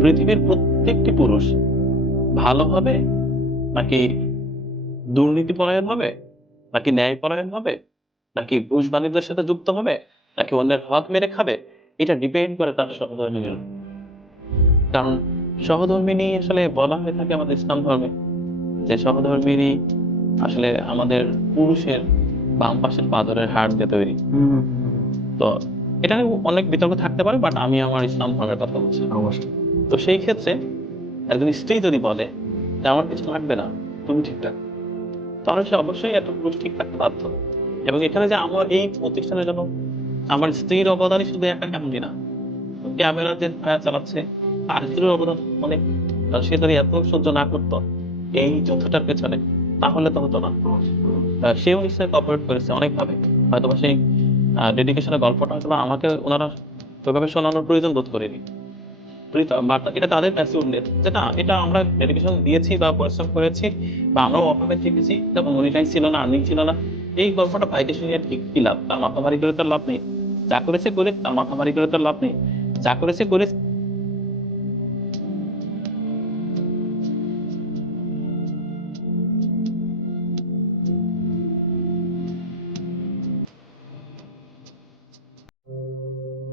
পৃথিবীর প্রত্যেকটি পুরুষ ভালো হবে নাকি দুর্নীতিপরায়ণ হবে? নাকি ন্যায়পরায়ণ হবে? নাকি ঘুষ-বাণিজ্যের সাথে যুক্ত হবে? নাকি অন্যের হক মেরে খাবে? এটা ডিপেন্ড করে তার সহধর্মিণীর উপর। কারণ সহধর্মিণী আসলে বলা হয়ে থাকে আমাদের ইসলাম ধর্মে যে সহধর্মিণী আসলে আমাদের পুরুষের বাম পাশের পাঁজরের হাড় দিয়ে তৈরি। হুম, তো এটা নিয়ে অনেক বিতর্ক থাকতে পারে বাট আমি আমার ইসলাম ধর্মের কথা বলছি। অবশ্যই। তো সেই ক্ষেত্রে একজন স্ত্রী যদি বলে যে, "আমার কিছু লাগবে না, তুমি ঠিক রাখো।" তাহলে সে অবশ্যই একটা পুরুষ ঠিক রাখতে বাধ্য। এবং এখানে যে আমার এই প্রতিষ্ঠানের জন্য আমার স্ত্রীর অবদানই শুধু একটা এমনটি না। ক্যামেরা যে চালাচ্ছে তার স্ত্রীর অবদান অনেক। কারণ সে যদি এত সহ্য না করত এই যুদ্ধটার পেছনে তাহলে তো হতো না। সেও নিশ্চয়ই কোঅপারেট করেছে অনেকভাবে। হয়তোবা সেই ডেডিকেশন এর গল্পটা হয়তোবা আমাকে উনারা ওইভাবে শোনানোর প্রয়োজন বোধ করেনি। বাট এটা তাদের অ্যাসিউমড যে না এটা আমরা ডেডিকেশন দিয়েছি বা পরিশ্রম করেছি বা আমরাও অভাবে থেকেছি তখন মনিটাইজ ছিল না, আর্নিং ছিল না। এই গল্পটা ভাইকে শুনিয়ে ঠিক কি লাভ? তার মাথা ভারী করে তো লাভ নেই। যা করেছে করে তার মাথা ভারী করে তো লাভ নেই। যা করেছে করে